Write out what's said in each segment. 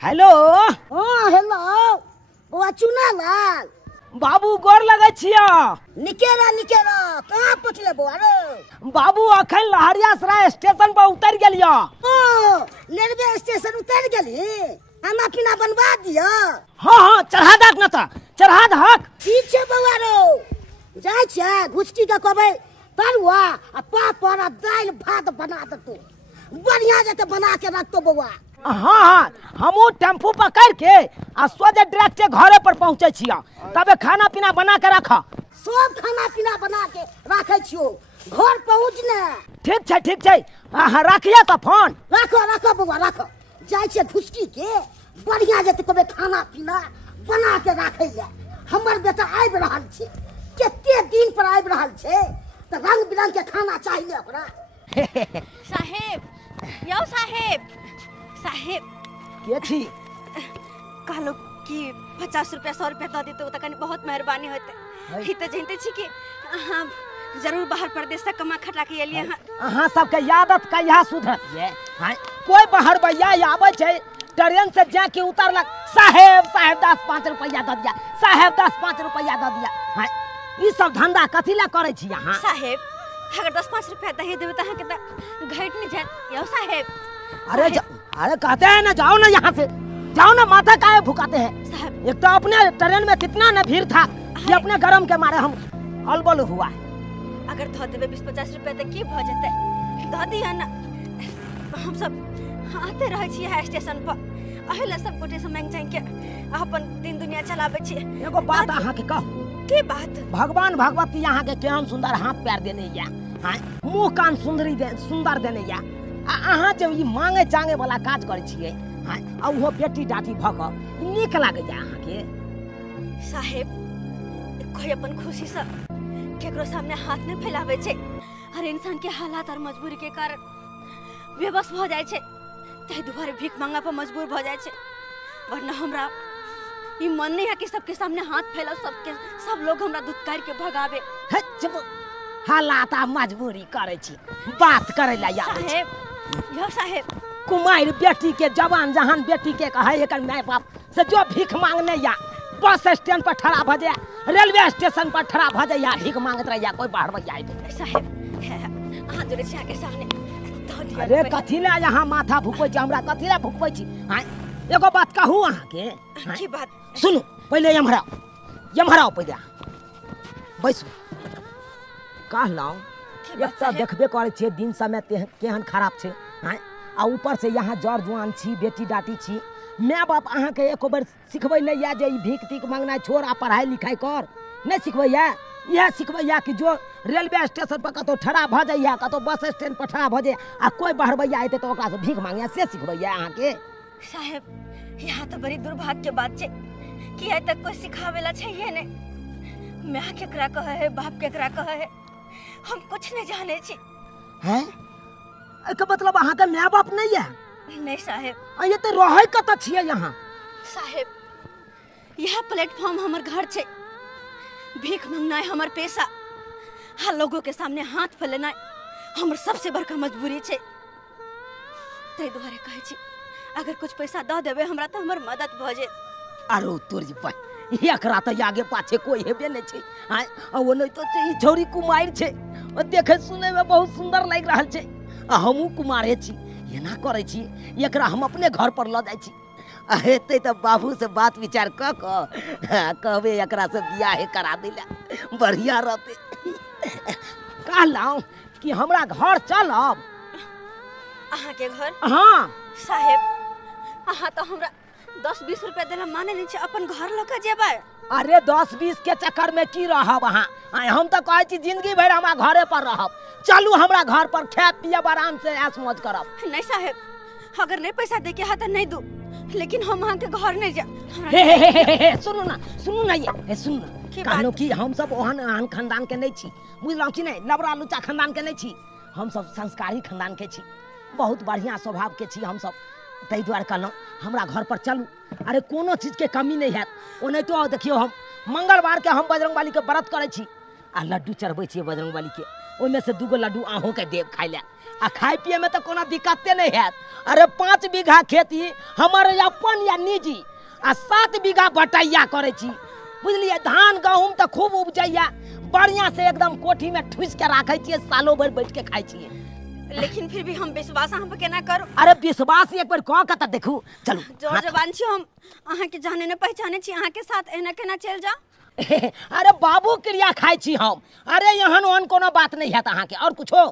Hello. हाँ hello बउआ चुना लाल बाबू गोर लगे छिया। निकेरा कहाँ पहुँचले बउआ रो? बाबू अखन लहरियासराय स्टेशन पर उतर गेलिया। ओ रेलवे स्टेशन उतर गेली? खाना पीना बनवा दिया। हाँ चढ़ा दक न त चढ़ा दक। ठीक छै बउआ रो जाय छै घुसकी के कहबै तरुआ आ पापड़ आ दाल भात बना देतौ बढ़िया जते बना के रखतो बउआ। हाँ हमू टेम्पू पकड़ के आ सोझे डायरेक्ट घरे पर पहुँचे छिया तबे खाना पीना बना के रख। सब खाना पीना बना के रखे छियो घर पहुँच ने। ठीक छै रखिए त फोन। रखो बउआ रखो जाय छै घुसकी के बढ़िया जते कहबै खाना पीना बना के राखे ले। हमर बेटा आबि रहल छै कते दिन पर आबि रहल छै त रंग बिरंग के खाना चाहिए ओकरा। साहेब यौ साहेब के छी? कहलो कि 50 रुपया 100 रुपया दे देते तो कनी बहुत मेहरबानी होते। ही तो जानते छी कि हम जरूर बाहर प्रदेश से कमा खटा के एलिए हैं। अहाँ सबके यादत कहिया सुधरतिए? कोई बाहर भैया आवे छै ट्रेन से जाके उतरलक साहेब 10-5 रुपया दे दिया साहेब 10-5 रुपया दे दिया। ई सब धंधा कथी ला करे छी अहाँ? साहेब अगर 10-5 रुपया दे देबे त अहाँ के घट नहीं जाए यौ साहेब। अरे कहते हैं ना जाओ ना यहाँ से जाओ ना माथा काहे भुकाते हैं साहब। एक तो अपने ट्रेन में कितना ना भीड़ था कि अपने गरम के मारे हम अलबल हुआ। अगर धो देबे 20-50 रुपया त की भ जते धो दिया ना। हम सब आते रहे छी है स्टेशन पर अहेला सब गोटे से मांग चाह के अपन दिन दुनिया चलाबे छी। एगो बात अहाँ के कहू की बात? भगवान भगवती यहाँ के केहन सुंदर हाथ पैर देने या मुंह कान सुंदर देने या अहाँ जब ई मांगे चांगे वाला काज करे छिए आ वो बेटी डाटी भक नीक लागे या अहाँ के? साहेब कोई अपन खुशी से केकरो सामने हाथ नहीं फैलावे छे। हर इंसान के हालात और मजबूरी के कारण बेबस भ जाय छे ताहि दुआरे भीख मांगा पर मजबूर भ जाय छे। वरना हमरा ई मन नहीं है कि सबके सामने हाथ फैला सब लोग हमरा दुत्कार के भगावे। हे चुप हालात आ मजबूरी करे छी बात करे ला याद साहेब यो साहेब कुमार बेटी के जवान जहान बेटी के कहे एकर माय बाप से जो भीख मांगने या बस स्टैंड पर खड़ा भ जाए रेलवे स्टेशन पर खड़ा भ जाए या भीख मांगत रह या कोई बाहर भैया आए। साहेब अहाँ जोरे छी आके सामने धो दिया। अरे कथी ला यहाँ माथा भुकबै छी हमरा कथी ला भुकबै छी? एगो बात कहू अहाँ के की बात? सुनू पहले यमहरा पहले बैसू कहलौं एक तो देखबे करे छे दिन समय केहन खराब छे आ ऊपर से यहाँ जर जुआन छी बेटी डाटी छी माय बाप अहाँ के एको बार सिखबै नहीं या जे भीख तीख मांगना छोड़ आ पढ़ाई लिखाई कर नहीं सिखबै या यह सिखबै या कि जो रेलवे स्टेशन पर कतो ठड़ा भ जाइया कतो बस स्टैंड पर ठड़ा भ जाए आ कोई बहरबैया आते तो ओकरा से भीख मांगिया से सिखबै या अहाँ के? साहेब यहाँ तो बड़ी दुर्भाग्य के बात छे कि आज तक कोई सिखावेला चाहिए नहीं। माँ केकरा कहे है बाप केकरा कहे है हम कुछ नहीं जाने छी। हैं एके मतलब अहाँ के माय बाप नहीं है? नहीं साहेब। ये तो रहै कत छिए यहाँ? साहेब यह प्लेटफॉर्म हमर घर छे भीख मांगना है हमर पेशा। हर लोगों के सामने हाथ फैलाना हमर सबसे बड़का मजबूरी छे। तै दुआरे कहे छी अगर कुछ पैसा द देबे हमरा तो हमर मदद भ जे। अरे तोरी भाई एकरा तो आगे पाछे कोई हेबे नहीं छे वो नहीं तो ई छोरी कुमार छे और देखे सुने में बहुत सुंदर लग रहल छे हमहू कुमारे छी एना करे छी एकरा हम अपने घर पर ल जाय छी हेते तो बाबू से बात विचार क कहबे एकरा से बियाह करा दिला बढ़िया रहते। कहलौं कि हमरा घर चलब। अहाँ के घर? हाँ साहेब अहाँ तो हमरा 10-20 रुपया देला माने नहीं छे अपन घर लक जेबै। अरे 10-20 के चक्कर में की रहब अहाँ हम तो कहे छी जिंदगी भर हमरा घरे पर रहब। चलू हमरा घर पर खाए पियब आराम से ऐश मौज करब। नहीं साहेब अगर नहीं पैसा दे के हाथ नहीं दू लेकिन हम अहाँ के घर नहीं जा। सुनू ना ये सुनू ना कहनो कि हम सब ओहन खानदान के नहीं छी बुझलौं कि नहीं लबड़ा लुचा खानदान के नहीं छी हम सब संस्कारी खानदान के छी बहुत बढ़िया स्वभाव के छी हम सब तै द्वारे कहलौं हमरा घर पर चलू। अरे कोनो चीज के कमी नहीं है ओ नहीं तो देखियो हम मंगलवार के हम बजरंगबली के व्रत करे छी आ लड्डू चढ़बै छी बजरंगबली के ओइमे से 2 लड्डू आहू के देव खाइ ले आ खाइ पिए में तो कोनो दिक्कते नहीं हैत। अरे 5 बीघा खेती हमर अपन या निजी आ 7 बीघा बटैया करे छी बुझलिए। धान गहूम तो खूब उपजैया बढ़िया से एकदम कोठी में ठूस के राखे छिए सालों भर बैठ के खाइ छिए। लेकिन फिर भी हम विश्वास अहाँ पे केना करू? अरे विश्वास एक बार कह के त देखू चलू। जोर जबान छी हम अहाँ के जाने न पहचाने छी अहाँ के साथ एना केना चल जा। अरे बाबू क्रिया खाइ छी हम। अरे यहन ओहन कोनो बात नहीं है अहाँ के और कुछो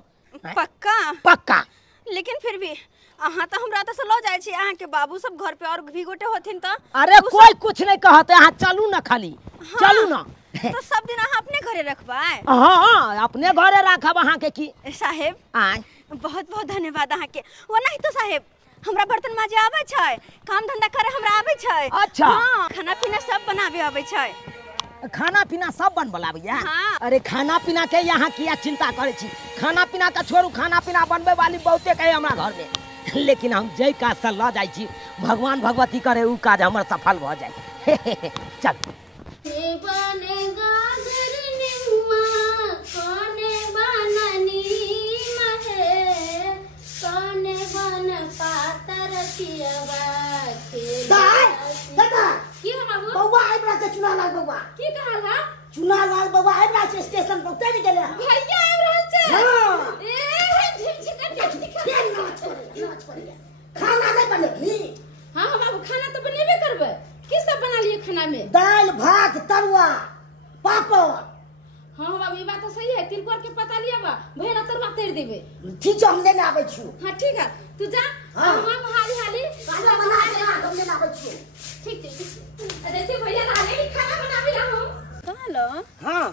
पक्का पक्का। लेकिन फिर भी अहाँ तो हमरा तो लो जाय छी अहाँ के बाबू सब घर पे और भी गोटे होथिन त। अरे कोई कुछ नहीं कहते अहाँ चलू ना खाली चलू ना। तो सब दिन अहाँ अपने घरे रखबाय? हां अपने घरे राखब अहाँ के की साहेब। आय बहुत बहुत धन्यवाद अहाँ के। वो नहीं तो साहेब हमरा बर्तन माजे आवे छै काम धंधा करे हमरा आवे छै। अच्छा हां खाना पीना सब बनावे आवे छै। खाना पीना सब बनबलाबैया? हाँ। अरे खाना पीना के यहाँ किया चिंता करे छी? खाना पीना का छोड़ू खाना पीना बनबे वाली बहुते कहे हमरा घर में। लेकिन हम जय काज से ल जाय छी भगवान भगवती करे उ काज हमर सफल भ जाय। चल बउआ आइ बड़ा से चुनालाल बउआ की कहल हा? चुनालाल बउआ आइ बड़ा से स्टेशन पर उतर गेले। भैया आइ रहल छै। हां ए झिझिकन नाच करिए खाना नहीं बनेगी? हां बाबू खाना तो बनेबे करबे। की सब बना लिए खाना में? दाल भात तरुआ पापड़। हां बाबू ये बात तो सही है। तिलकोर के पता लिया बा भैया तरुआ तेर देबे। ठीक है हम लेने आबै छु। हां ठीक है तू जा। हाँ। हम हाली हाली खाना बना के हम लेने आबै छु। ठीक देखिए भैया लाले खाना बनावे ला हम। कहलो हां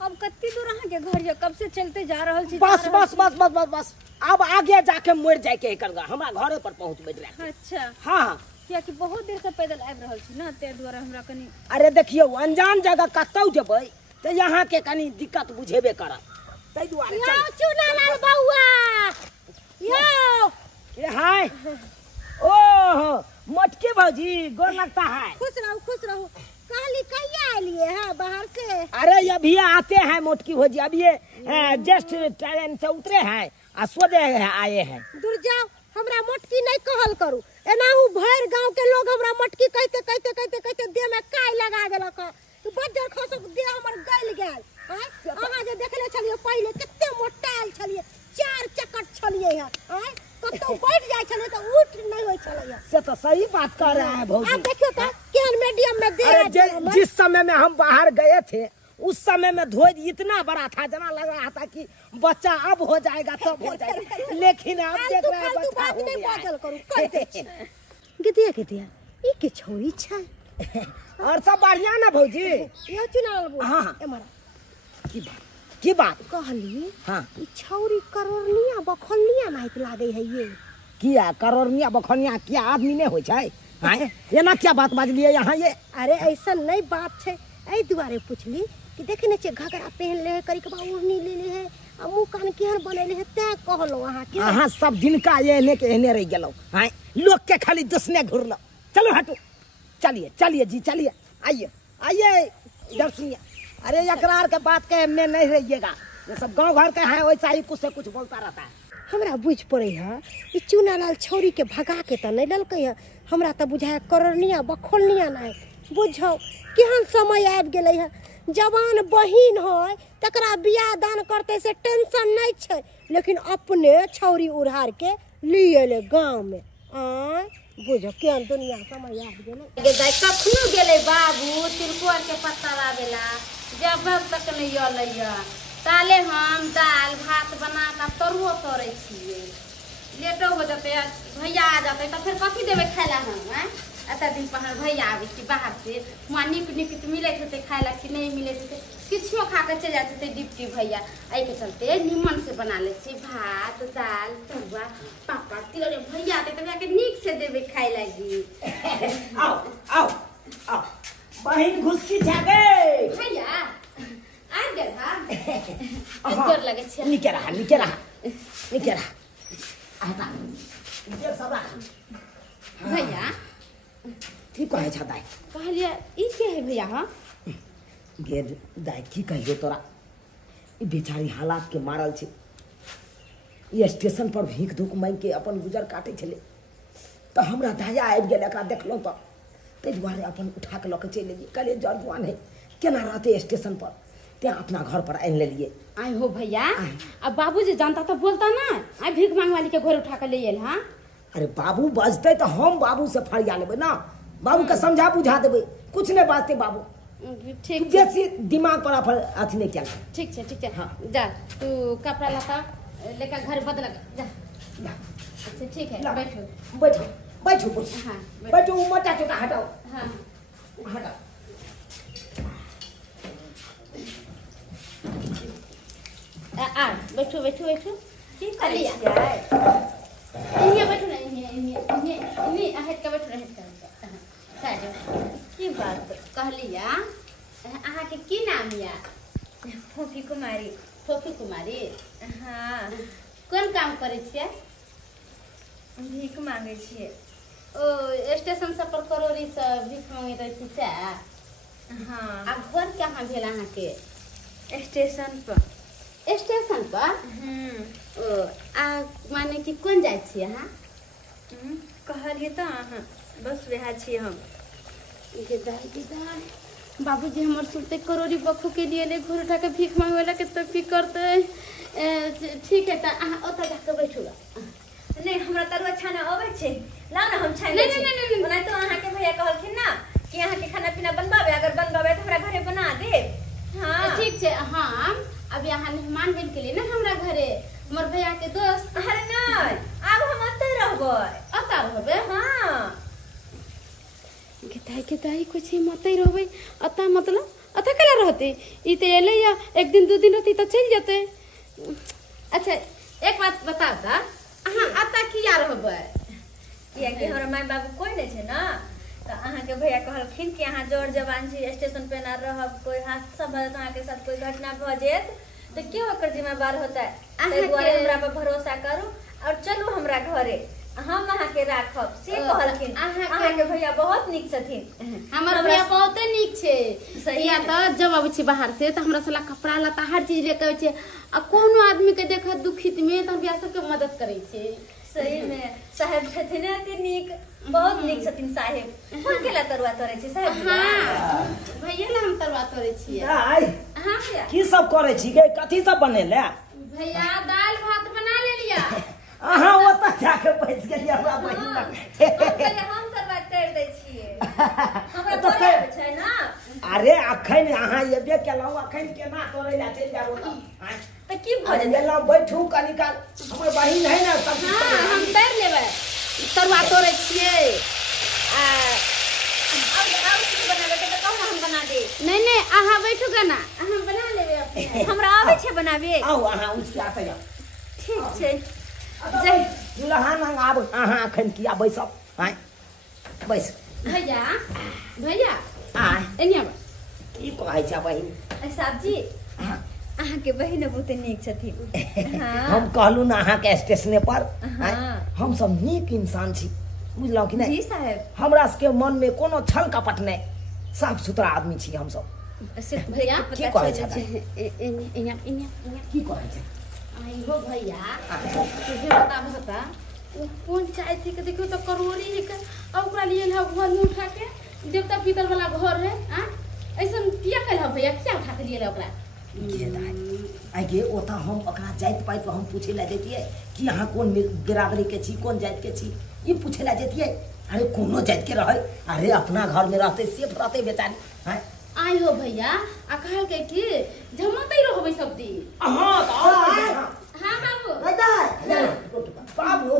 अब कत्ती दूर अहाँ के घर ये कब से चलते जा रहल छी? बस बस बस बस बस बस अब आगे जाके मर जाए के एकर हमरा घरे पर पहुंच बैठ। अच्छा हां किया कि बहुत देर से पैदल आबि रहल छी ना ते द्वारा हमरा कनी। अरे देखियो अनजान जगह कतौ जेबै तो यहाँ के कनी दिक्कत बुझेबे करत तै दुआरे चल। चुनालाल बउआ यो ये हाय ओहो मोटके भौजी गोर लगता है। खुश रहो काली कहिया आलिए है बाहर से? अरे अभी आते हैं मोटकी भौजी अभी जस्ट ट्रेन से उतरे हैं आ सोदे आए हैं। दूर जाओ हमरा मोटकी नहीं कहल करू। एनाहू भर गांव के लोग हमरा मोटकी कहते देह में काई लगा देलक। तू बज्जर खसक देह हमर गल गेल। अहाँ जे देखले छलिए पहले कते मोटाल छलिए 4 चक्कर छलिए है। कतो बैठ जाय छले तो उठ नहीं होय छले। से तो सही बात कर रहा है भौजी। अब देखियो तो केहन मीडियम में दे। अरे जिस समय में हम बाहर गए थे उस समय में धोज इतना बड़ा था जना लग रहा था कि बच्चा अब हो जाएगा तब हो जाएगा। लेकिन अब देख रहे हैं बच्चा हो गया। गिदिया ई के छोरी छै। और सब बढ़िया ना भौजी? यो चुनाव बो हां एमरा की बात कहली। हां ई छौरी करोड़निया बखलनिया नाहित लागे है ये। किया करोड़निया बखनिया क्या आदमी ने होय छै? हां ये ना क्या बात बाजलिए यहाँ ये? अरे ऐसा नहीं बात छै ए दुआरे पूछली कि देखने छे घगरा पहन ले करी के ओढ़नी ले ले है आ मुंह कान केहन बनैले है ते कहलो अहाँ के। अहाँ सब दिन का ये ने के एने रह गेलो। हां लोग के खाली दुसने घुरलो। चलो हटो चलिए जी चलिए आइए इधर सुनिए। अरे एकरार के बात के में नहीं रहिएगा ये सब गांव घर के हैं वैसा ही कुछ से कुछ बोलता रहता है। हमरा बुझ पड़े है ई चुनालाल छौरी के भगा के त नहीं ललकै है। हमरा त बुझाय करोड़निया बखोलनिया नहीं बुझौ केहन समय आबि गेलै है। जवान बहिन है तकरा बियाह दान करते से टेंशन नहीं छै। लेकिन अपने छौरी उड़ार के लिए ले गांव में बुझो केहन दुनिया समय आबि गेलै। दाई कखनो गेले बाबू तिलकोर के पत्ता लावेला जब तक नहीं अलैया ताले हम दाल भात बना के तरुओ तोड़े छिए। लेटो हो जते भैया आ जाते तो फिर कथी देबे खाइला हम? एता दिन पर भैया आवे छी बाहर से वहाँ निक मिले थे खाइला कि नहीं मिले थे किछो खा के चले जाते डिप्टी भैया। आई के चलते निमन से बना ले छी भात दाल तरुआ पापड़ तिलौरी भैया आते तो के निक से देबे खाइ लागी। आओ बहिन घुसकी जागे भैया आ गेल हा गोर लगे छी। निके रहा आता निके सब रहा। भैया की कहे छ दाई? कहलिए ई के है भैया? हां गे दाई की कहियो तोरा ई बेचारी हालात के मारल छे। ये स्टेशन पर भीख धूक मांग के अपन गुजर काटे छले तो हमरा दया आबि गेल। एकरा देखलहुँ तो ताहि दुआरे अपन उठा के लऽ के चलि एलियै। कहलियै जड़ जुआन है केना रहते स्टेशन पर, त्या अपना घर पर आनि लेलियै। आए हो भैया, अब बाबूजी जानता तो बोलता ना, आई भीख मांग वाली के घर उठा के ले आयल। हाँ अरे बाबू बजते तो हम बाबू से फरिया लेबै ना, बाबू के समझा बुझा देबै, कुछ नहीं बाजते बाबू। ठीक जैसे दिमाग पर अपन अथी नहीं क्या। ठीक है। हाँ। जा तू कपड़ा लता लेकर घर बदल जा। अच्छा ठीक है, बैठो बैठो बैठो हाँ, बैठो। मोटा चोटा हटाओ। हाँ हटाओ। आ बैठो की करै अलिया। छियै? इन्हें बैठो ना, इन्हें हट के बैठो, हट के साइड। की बात कहलिया अहाँ के की नाम या? फोफी कुमारी। फोफी कुमारी। हाँ कोन काम करे छियै? भीख मांगे छियै। ओ स्टेशन सब पर करोड़ी से भीख मांगे रहे छी सैह? हाँ आ घर कहाँ भेल अहाँ के? स्टेशन पर। स्टेशन पर? ओ आ माने कि कोन जाइ छी अहाँ? कहलिए तो अहाँ बस वह छियै हम। बाबूजी हमर सुनते करोड़ी बखू के लिए ले घर उठा के भीख मांगे वाला के तो की करते। ठीक है, तो अहाँ ओतऽ जाके बैठूगा। नहीं हमरा तरुआ छाना अबै छै, लाओ ना हम छानि नहीं, दै छी। नहीं, नहीं, नहीं। ओना तो अहाँ के भैया कहलखिन ना कि अहाँ के खाना पीना बनबाबे, अगर बनबाबे तो हमरा घरे बना देब। हाँ ठीक है, हम अभी यहाँ मेहमान बन के लिए ना हमरा घरे हमर भैया के दोस्त। अरे नहीं आब हम अतऽ रहबै। अता रहबे? हाँ के दाई कुछ ही मतई रहबे। अता मतलब अता कला रहते? ई तो एले या एक दिन दो दिन रहती तो चल जाते। अच्छा एक बात बताओ ता, अहाँ अता किया रहबे? कियाकि हमरा माय बाबू कोई नहीं छै ना, तो अहाँ के भैया कहलखिन कि अहाँ जोर जवान छी, स्टेशन पे ना रहब, कोई हादसा भऽ अहाँ के साथ कोई घटना भऽ जायत तो क्यों ओकर जिम्मेवार होता है। ताहि दुआरे हमरा पर भरोसा करू और चलू हमरा घरे, हम अहाँ के राखब से कहलखिन। अहाँ के भैया बहुत नीक छथिन। हमर भैया बहुते नीक छे। सही या तो जब आबै छी बाहर से तो हमरा साला कपड़ा लता हर चीज लेके आबै छे। आ कोनो आदमी के देखत दुखित में तो भैया सबके मदद करे छे। सही में साहेब छथिन अति नीक, बहुत नीक छथिन साहेब। कोन केला तरुआ तोरे छी साहेब? हाँ भैया ला हम तरवा तोरे छिए। आई हाँ भैया की सब करे छी गे? कथी सब बनेले? भैया दाल भात बना ले लिया। अहाँ ओतऽ जाके बैठ गेलिए हमरा बहिन लग। हम तरुआ तैर दै छियै, हमरा तो तोरे आबै छै ना। अरे अखन अहाँ एबे केलहुँ, अखन केना तोड़ै ला चलि जाब ओतऽ? तो की भऽ अरे जेतै? गेलहुँ बैठू कनी काल, हमर बहिन है ना सब चीज हाँ करै हम तैर लेबै, तरवा तोरे छिए। आ अब की बनाबे के तो कहू ना हम बना दे। नहीं अहाँ बैठू ना, हम बना लेबै अपने। हमरा आबै छै बनाबे। आओ अहाँ उठ आते जाओ। ठीक छै। जय दुल्हन आब अहाँ अखन किया बैसब? आय बैस। भैया आय एनिया बा। की कहै छै बहिन? साहब जी हाँ। अहाँ के बहिन बहुत नीक छथिन। हाँ हम कहलू ना अहाँ के स्टेशने पर। हाँ। हम सब नीक इंसान छी, बुझलहुँ कि नहीं? जी साहब। हमरा सबके मन में कोनो छल कपट नहीं, साफ सुथरा आदमी छी हम सब। सिर्फ भैया की कहै छै? एनिया की कहै छै? आई हो भैया तुझे बता वो कौन चाय थी के देखियो तो करोड़ी है के अब ओकरा लिए ला घर में उठा के देवता पितर वाला घर है। हां ऐसा किया कहला भैया, क्या उठा के लिए ला ओकरा? आई गे ओता हम ओकरा जाइत पाइत हम पूछे ला जैतिए कि अहाँ कोन बिरादरी के छी, कोन जात के छी, ई पूछे ला जैतिए। अरे कोनो जात के रहे, अरे अपना घर में रहते सेफ रहते बेचारी। हैं आई हो भैया आ कहल के कि झमतई रहबे सब दिन। हां तो हां बाबू बाबू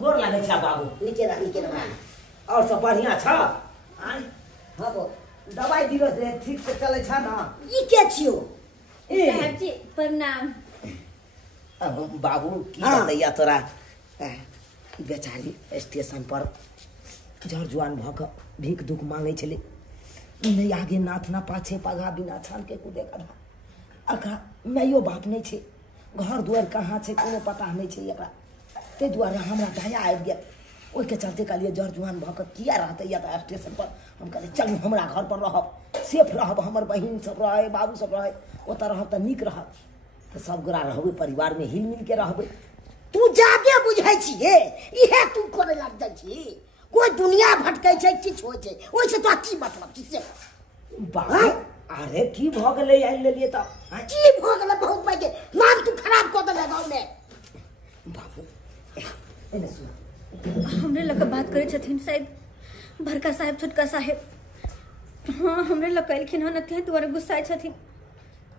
गोर लागे छै बाबू। नीचे रह। और सब बढ़िया छ? आय बाबू दवाई दिलो रे, ठीक से चले छ ना? ई के छियो? साहब जी प्रणाम। बाबू की बतैया तोरा, बेचारी स्टेशन पर जड़ जुआन भ के भीख दुख मांगे छले, नहीं आगे नाथ ना पाछे पगा बिना छान के कूदे कधा। अखा माइयो बाप नहीं छे, घर दुआर कहाँ छे कोनो पता नहीं छे एकरा। ते दुआरे हमरा दया आबि गेल, ओके चलते कहलिए जर जुआन भऽ कऽ किया रहते या तो स्टेशन पर हम कहलिए चलू हमरा घर पर रहब सेफ रहब हमर बहिन सब रहे बाबू सब रहे ओतऽ रहब तऽ नीक रहत तऽ सब गोरा रहबै परिवार में हिल मिल के रहबै तू जादे बुझै छिये इहे तू करे लग जाइ छी कोई दुनिया भटकै छै किछ होइ छै ओइ से तो की मतलब किसे बाबू अरे की भऽ गेलै आइ लेलिए तऽ की भऽ गेलै बहुत पैगे नाम तू खराब कऽ देले गाँव में बाबू एने सुन हमरे लग बात करे छथिन शायद बड़का साहेब छोटका साहेब हाँ हमरे लग कैलखिन हन अत्यंत दुआरे गुस्साए छथिन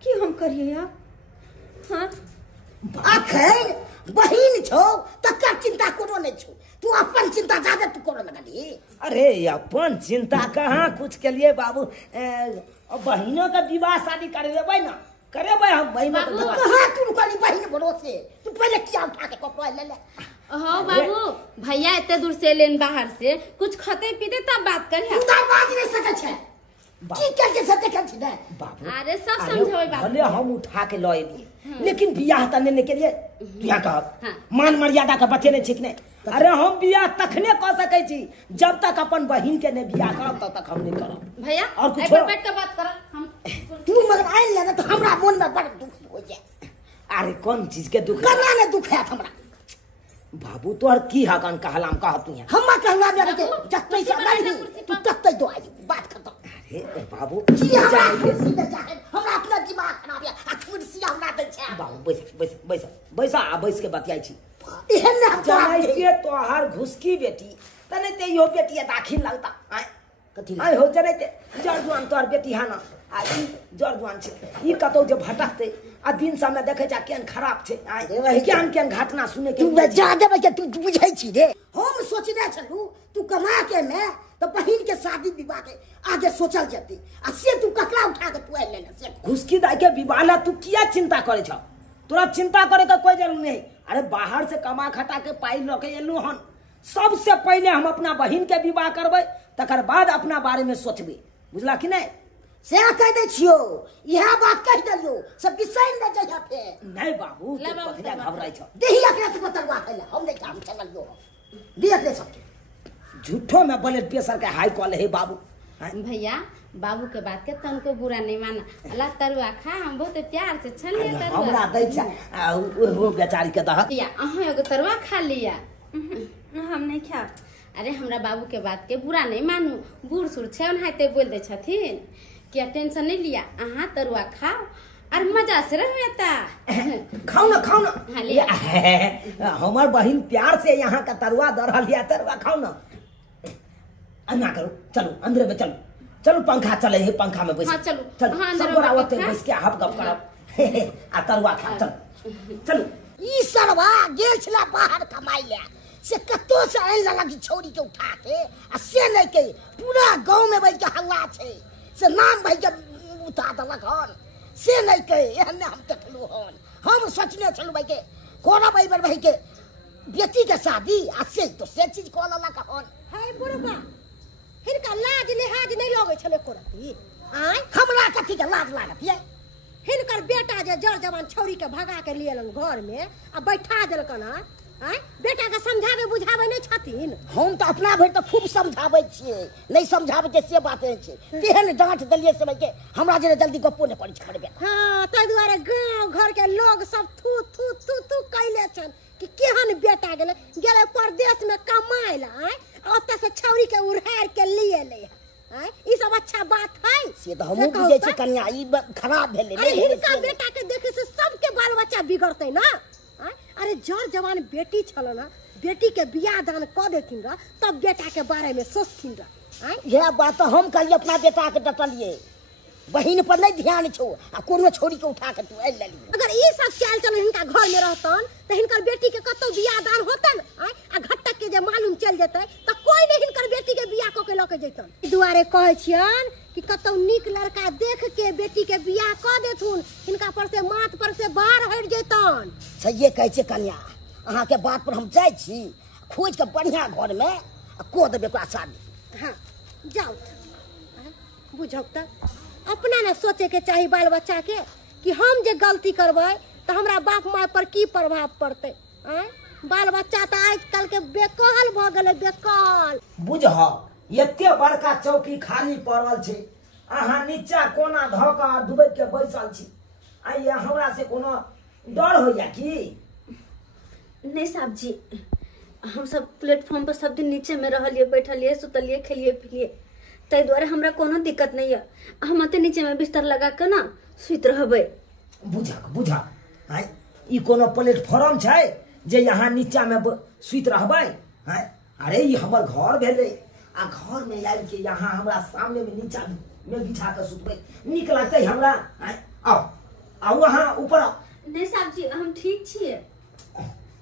की हम करिए यार हाँ अखन बहिन छौ तकर चिंता करो नहीं छौ तू अपन चिंता ज्यादा तू करो लगली अरे अपन चिंता कहाँ कुछ के लिए बाबू बहिनों का विवाह शादी करवेबै ना करेबै हम बहिनों का विवाह कहाँ तू करी बहिन भरोसे तू पहले क्या उठा के कपड़ा ले ले हाँ बाबू भैया इतने दूर से लेन बाहर से कुछ खाते पीते तब बात करिए उधर बाज नहीं सके छे की करके सते कर छी ने बाबू अरे सब समझावे बाबू भले हम उठा के लए दी लेकिन बियाह तने के लिए बियाह कहब हाँ। मान मर्यादा का बचे नहीं ठीक नहीं अरे हम बियाह तखने कह सकै छी जब तक अपन बहिन के ने बियाह करब तब तक हम नहीं करब भैया और कुछ एक बार बैठ के बात कर हम तू मगर आइन ले तो हमरा मन में बड़ दुख हो जाए अरे कौन चीज के दुख कना ने दुख है हमरा बाबू तोहर की हकन कहलाम कहत तू हम कहला मेरे के जब पैसा नहीं तू तक तक दो आई बात खत्म अरे बाबू की हमरा कुर्सी पे जाके हमरा अपना दिमाग खराब है आ कुर्सी हमरा दे छै बाबू बैस आ बैस के बतियाई छी एहन ने हम जानै के तोहर घुसकी बेटी तने ते यो बेटी दाखिल लगता आय कथी आय हो जनै ते जरजुआन तोहर बेटी है ना आ ई जरजुआन छै ई कतौ जे भटकते आ दिन समय देखे जा केन खराब छै आय केन घटना सुने के तू जा देबे के तू बुझै छी रे हम सोचने छलू तू कमा के में तो बहिन के शादी विवाह के आगे सोचल जती आ से तू ककड़ा उठा के तू ले ले से घुसकी दाई के विवाह ला तू किया चिंता करे छ तोरा चिंता करे का कोई जरूरत नहीं अरे बाहर से कमा खटा के पाई लके एलू हन सबसे पहले हम अपना बहिन के विवाह करबै तकर बाद अपना बारे में सोचबै बुझला कि नहीं से कह दे छियो यह बात कह दलियो सब बिसैन न जइहा पे नहीं बाबू तू पथिया घबराई छ देही एकरा से बतलवा कैला हम नहीं काम चलल जो देख ले सब झूठो में ब्लड प्रेशर के हाई कॉल है बाबू भैया बाबू के बात के तनको बुरा नहीं माना अल्लाह तरुआ खा हम बहुत प्यार से छन ले तरुआ हमरा दै छ वो बेचारी के दह भैया अहाँ एगो तरुआ खा लिया हम नहीं खा अरे हमरा बाबू के बात के बुरा नहीं मानू बूढ़ सूढ़ छे उन्हाते बोल दे छथिन क्या टेंशन नहीं लिया अहाँ तरुआ खाओ और मजा से रहता खाओ ना हाँ, लिया। हमार बहिन प्यार से यहाँ का तरुआ दे रहा लिया तरुआ खाओ ना अन्ना करो चलो अंदर में चलो चलो पंखा चले है पंखा में बैठ हाँ, चलो। हाँ, अंदर सब में गोरा बैठ ओते के बैठ के हप गप करब आ तरुआ खा चलो चलो ई सरवा गेल छला बाहर कमाई ले से कतो से आइन लगी छोरी के उठा के आ से नहीं के पूरा गांव में बैठ के हल्ला छे से नाम भाई के उठा दलक हन से नहीं के एहन हम देखलू हन हम सोचने छलू भाई के कोरा भाई भाई के बेटी के शादी आ से तो से चीज कॉल लक हन है बुढ़बा हिनका लाज लिहाज नहीं लगे छले कोरती आय हमरा कथी के लाज लागत ये हिनकर बेटा जे जर जवान छौरी के भगा के लिए घर में आ बैठा देलकन आय बेटा के समझावे बुझावे नहीं छथिन हम तो अपना भर तो खूब समझावे छिए नहीं समझावे के से बात छै तेहन डांट दलिए से के हमरा जे जल्दी गप्पो नहीं पड़ी छड़बे हां तै दुआरे गांव घर के लोग सब थू थू थू थू कैले छन कि केहन बेटा गेले परदेश में कमाए ला आय ओते से छौरी के उड़ार के लिए ले ई सब अच्छा बात है से तो हमहु बुझै छी कन्या ई खराब भेले अरे हिनका बेटा के देखे से सबके बाल बच्चा बिगड़ते ना अरे जर जवान बेटी छलो ना बेटी के बियाह दान क देथिन र तब बेटा के बारे में सोचथिन र यह बात तो हम कल अपना बेटा के डटलिए बहिन पर नहीं ध्यान छो आ कोनो छोरी के उठा के तू आइ लेली अगर ई सब चाल चल हिनका घर में रहतन त हिनकर बेटी के कतो बियाह दान होतन आ घटक के जे मालूम चल जतै त कोई नहीं हिनकर बेटी के बियाह क के ल के जैतन दुआरे कहै छियन कि कतो नीक लड़का देख के बेटी के बियाह क देथुन हिनका पर से माथ पर से बाहर हट जैतन सही कहै छै कन्या अहाँ के बात पर हम जाय छी खोज के बढ़िया घर में को देबे ओकरा शादी हां जाओ बुझौ त अपना न सोचे के चाहिए बाल बच्चा के कि हम जे गलती करबै तो हमरा बाप माय पर की प्रभाव पड़ते बाल बच्चा तो आजकल के बेकल भ गेले बेकल। बुझ एते बड़का चौकी खाली पड़ल छै, अहाँ नीचा कोना धऽ कऽ डूबै के बैसल छी, आ ये हमरा से कोनो डर होइया की? नहीं साहब जी, हम सब प्लेटफॉर्म पर सब दिन नीचे में रहलिए, बैठलिए, सुतलिए, खेलिए पिलिए, ताहि दुआरे हमरा कोनो दिक्कत नहीं है। हम अते नीचे में बिस्तर लगा के ना सुत रहबै। बुझक हैं ई कोनो प्लेटफॉर्म छै जे यहाँ नीचा में सुत रहबै? हैं अरे ई हमर घर भेलै, आ घर में आबि के यहाँ हमरा सामने में नीचा में बिछा के सुतबै नीक लगतै हमरा? हैं आओ आओ अहाँ ऊपर आओ। नहीं साहब जी, हम ठीक छिए।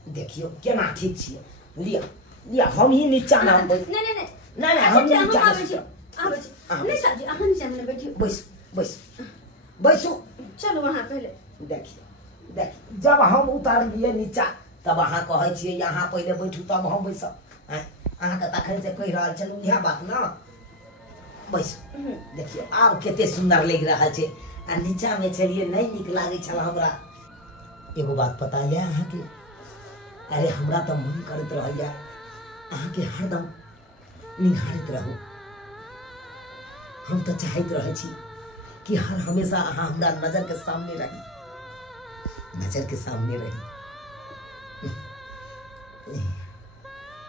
देखियो केना ठीक छियै, लिया लिया हम ही नीचा में हम नहीं नहीं नहीं नहीं हम नीचा में आबै छी। नहीं साहब जी, अहाँ नीचा में बैठियो। बैसू। चलो वहां पहले। देखिए जब हम उतरलिए नीचा तब अहाँ कहै छियै यहाँ पहले बैठू तब हम बैसब। हैं अहाँ तऽ तखन से कहि रहल छलू इएह बात ना? बैसू। देखिए आब कते सुंदर लग रहल छै, आ नीचा में चलिए नहीं नीक लागै छल हमरा। एगो बात पता है अहाँ के? अरे हमरा तो मन करत रहैया अहाँ के हरदम निहारत रहू। हम तो चाहत रहे छी कि हर हमेशा अहाँ हमरा नजर के सामने रही, नजर के सामने रही।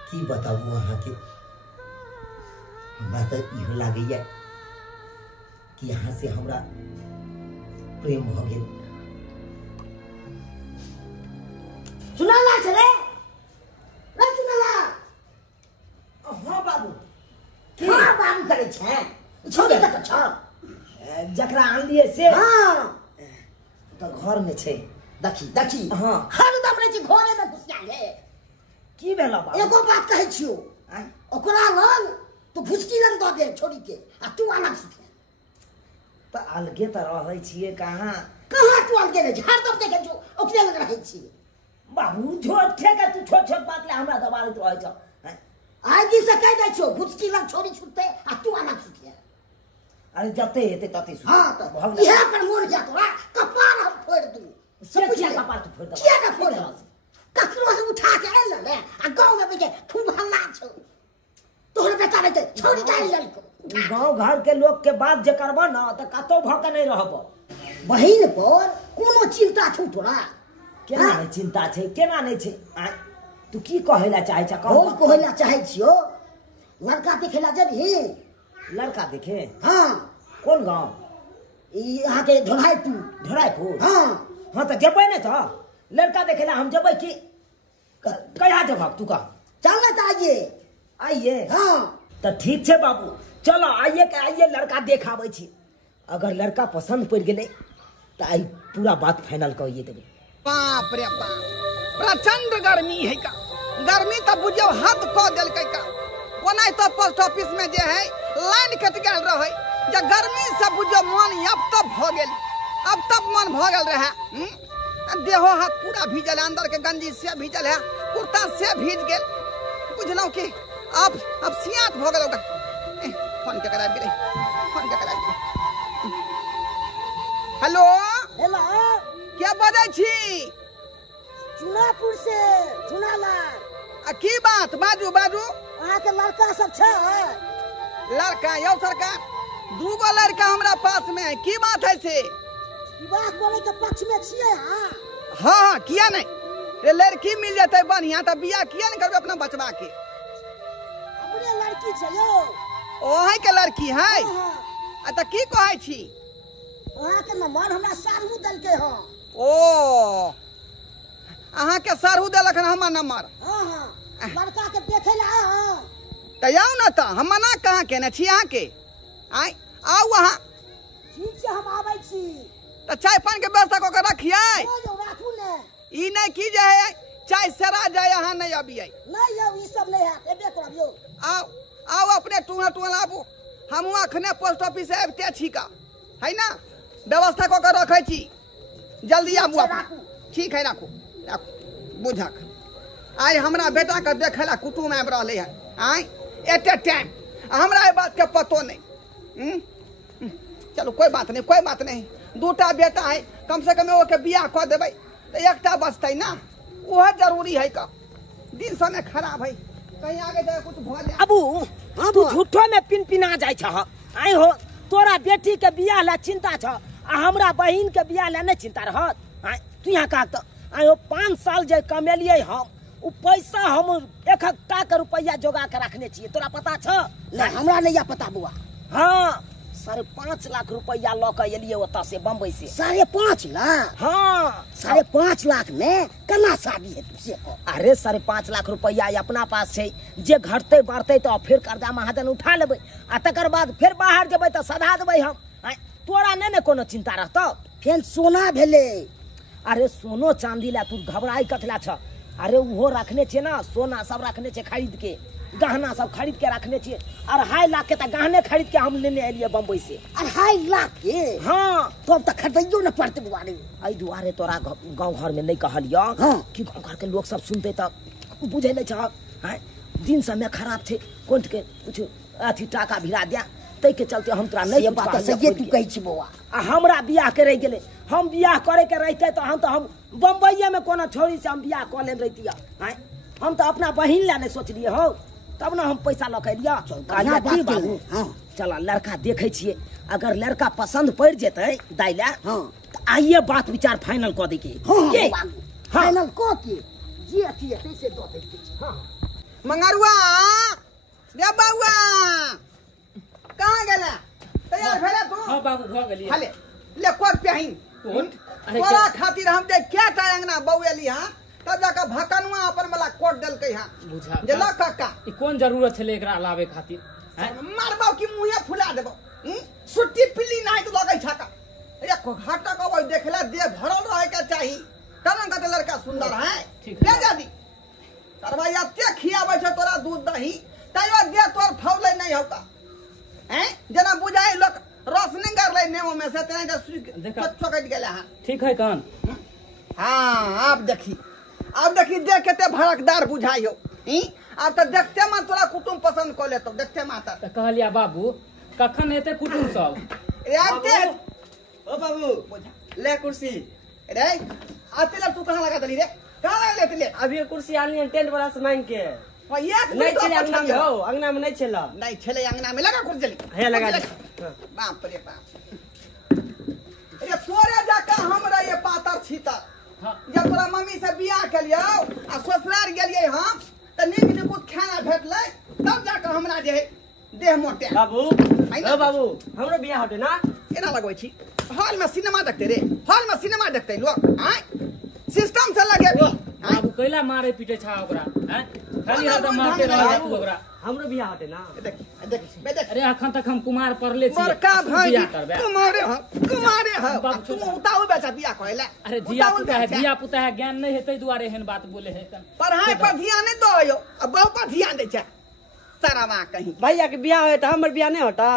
की बताबू अहाँ के, हमरा तो इहो लागैया कि यहाँ से हमरा प्रेम भ गेल। सुनाला चले ना सुनाला। हाँ बाबू। हाँ बाबू करे छै, छोड़ी के तो छोड़। जकरा आनलिए से? हाँ तो घर में छै। देखी हाँ हरदम रहे छी घरे में घुसिया ले। की भेला बाबू? एगो बात कहै छियो, ओकरा लग तू फुसकी लग दऽ दे छोड़ी के, आ तू अलग सीखे। तो अलगे तो रहै छियै कहाँ? कहाँ तू अलगे रहे छी? हरदम देखे छो ओकरे लग रहे छी। बाबू झूठे के तू छोट छोट बात ले हमरा दबाड़त रहै छ। आगे से कह दै छो फुसकी लग छोड़ी छुटते, आ तू अलग सीखे। अरे जते हेते तते सुन। हाँ तो इहे पर मोर जा तोरा कपार हम फोड़ दूं। सब क्या कपार तू फोड़ दे? किया ना फोड़ दे? ककरो से उठा के आइल ले, आ गांव में बेटे खूब हल्ला छो। तोहर बेटा बेटे छोड़ी के आइल ललको। गांव घर के लोग के बात जे करबो ना त कतो भ के नहीं रहबो। बहिन पर कोनो चिंता छौ तोरा? केना नहीं चिंता छै, केना नहीं छै? तू की कहैला चाहे छ? हम कहैला चाहे छियो लड़का देखेला जबही। लड़का देखे? हाँ। कौन गांव? ई यहाँ के ढोलाईपुर। ढोलाईपुर? हाँ हाँ तो जबै ने तो लड़का देखेला हम जबै की कहिया जब तू कह? चल ना आइए। हाँ तो ठीक है बाबू, चलो आइए के आइए लड़का देखाबै छी। अगर लड़का पसंद पड़ गेले तो आई पूरा बात फाइनल करिए देबे। बाप रे बाप, प्रचंड गर्मी है का। गर्मी तो बुझियो हद क देलकै का। ओना तो पोस्ट ऑफिस में जे है लाइन कट गेल रहे, जे गर्मी से बुझियो मन अब तब भ गेल, अब तब मन भ गेल रहे। देहो हाथ पूरा भीजल, अंदर के गंजी से भीजल है, कुर्ता से भीज गेल। बुझलौ कि अब सियात भ गेल ओकर। फोन के करा गेलै, फोन के करा गेलै। हेलो हेलो, क्या बजै छी? चुनापुर से चुनाला। की बात? बाजू बाजू। अहाँ के लड़का सब छै? लड़का यौ सरकार, दूगो लड़का हमरा पास में है। की बात है से? विवाह करे के पक्ष में छियै अहाँ? हाँ किया नहीं, रे लड़की मिल जाते बढ़िया तो बियाह किया नहीं करबे अपना बचवा के? हमरे लड़की छै यौ। ओहे के लड़की है? हाँ। तो की कहै छी? अहाँ के नंबर हमरा सारू देलकै हँ। ओ अहाँ के सारू देलक हमर नंबर? हाँ लड़का के देखे ला। तो आउ न, तो हम मना कहाँ केने छी अहाँ के? आउ अहाँ। ठीक छै हम आबै छी। तो चाय पानी के व्यवस्था कऽ के रखिए। राखू ने। ई नहीं की जे है चाय सरा जाए अहाँ नहीं अबियै। नहीं यौ ई सब नहीं हैत, एबे करब यौ। आओ अपने टूहा आबू। हम अखने पोस्ट ऑफिस से आबिते छी का, है ना? व्यवस्था कऽ के रखै छी, जल्दी आबू अपने। ठीक है राखू राखू। बुझक आइ हमरा बेटा के देखे ला कुटुम आबि रहले है। एटे टाइम हमरा ये बात के पतो नहीं। चलो कोई बात नहीं, कोई बात नहीं। दूटा बेटा है, कम से कम वो के बियाह कऽ देबै तो एकटा बचतै ना, वह जरूरी है का। दिन समय खराब है कहीं आगे जाए कुछ भऽ जाए अबू हाँ तू बौआ। झूठो में पिनपिना जाय छ आई हो तोरा बेटी के बियाह ला चिंता छ आ हमरा बहिन के बियाह ला नहीं चिंता रहत आई तू यहाँ का तो आई हो 5 साल जे कमेलिए हम उ पैसा हम 1 रुपया जोगा के रखने छिए तोरा पता छ नहीं हमरा नहीं पता बुआ। हाँ 5.5 लाख रुपया लऽ के एलिए ओतऽ से बम्बई से 5.5 लाख? हाँ 5.5 लाख में केना शादी है तुझसे? अरे 5.5 लाख रुपया अपना पास है जे घटते बढ़ते तो फिर कर्जा महाजन उठा लेबै आ तकर बाद फिर बाहर जेबै तो सधा देबै हम आँय, तोरा नहीं ने कोनो चिंता रहतौ फिर सोना भेले? अरे सोनो चांदी ला तू घबराई कथला छ अरे वो रखने छे ना सोना सब रखने छे खरीद के गहना सब खरीद के रखने छे 2.5 लाख के गहने खरीद के हम लेने एलिए बम्बई से 2.5 लाख के? हाँ तो अब तक खरीदियो न पड़ते बुआ रे। आई दुआरे तोरा गांव घर में नहीं कहलियो हाँ। कि गांव घर के लोग सब सुनते तो बुझे नहीं छ दिन समय खराब थे कोंट के कुछ अथी टाका भिड़ा दिया तै के चलते हम तोरा नहीं ये बात कहलियो सही तू खोल के। कही छी बुआ। आ हमरा बियाह के रह गेले हम बियाह करे के रहते तो हम बम्बईये में कोनो छोरी से हम बियाह कर ले रहतिया हैं हम तो अपना बहिन ला नहीं सोचलिए हो तब ना हम पैसा लऽ के लिया बढ़िया बात कहलू। हाँ। चल लड़का देखे छिए अगर लड़का पसंद पड़ जेतै दाई ला हाँ। तो आइए बात विचार फाइनल कर दे के हाँ के? बुआ, हाँ। फाइनल को के जे अथी है तैसे दो दे के। हाँ मंगरुआ रे बउआ कहाँ गेला तैयार भेले तू हाँ बाबू भ गेलिए हाले ले कोट पहिन कोट? अरे तोरा क्या- खातिर हम दे क्या टा अंगना बउएली हां तब जाकर भकनुआ अपन वाला कोट देलकै हां बुझा जे ल काका ई कोन जरूरत छले एकरा लावे खातिर हैं मारबो कि मुंहे फुला देबो सुट्टी पिल्ली नहीं तो लगै छका एक घाटा को देखला दे भरल रहे के चाही कना कते लड़का सुंदर है ठीक ले है। जादी तरवा एते खियाबै छ तोरा दूध दही तैयो दे तोर फौले नहीं होता हैं जना बुझाई लोग रस नहीं कर ले नेमो में से तेने देखा। चकट गेले हां ठीक है कान हाँ अब देखी देख केते भड़कदार बुझाई हो अब तो देखते में तोरा कुटुम पसंद कर लेतो देखते में त कहलिया बाबू कखन एते कुटुम सब याते ओ बाबू ले कुर्सी रे आते ला तू कहां लगा दली रे कहां लगा लेते ले अभी ये कुर्सी आनी है टेंट वाला से मांग के और एक नहीं दूसरा चले अंगना में पछलियो। हो अंगना में नहीं चला नहीं छले अंगना में लगा कुर्सी है लगा दे। बाप रे बाप ये तोरे जाका हमरा ये पातर छीता हाँ। जब तोरा मम्मी से बियाह के लियो आ ससुराल गेलिए हम त नीक निकुत खाना भेटले तब जाकर हमरा जे है देह मोटे बाबू ना। ओ बाबू हमरो बियाह होते ना केना लगबै छी हॉल में सिनेमा देखते रे हॉल में सिनेमा देखते लोग आय सिस्टम से लगे भी आय बाबू कैला मारे पीटे छा ओकरा हैं खाली हरदम मारते रह तू ओकरा हमरो बियाह होते ना देख देख बे देख अरे अखन तक हम कुमार पढ़ले छी बड़का भाई बियाह करबे कुमारे ह बाप तू छोटा। उताऊ बेचा बियाह कहला अरे दिया पुता है ज्ञान नहीं हेतै दुआरे एहन बात बोले है कन पढ़ाई पर ध्यान नहीं दो यो अब बहु पर ध्यान दे छै सारा मां कहीं भैया के बियाह होए तो हमर बियाह नहीं होता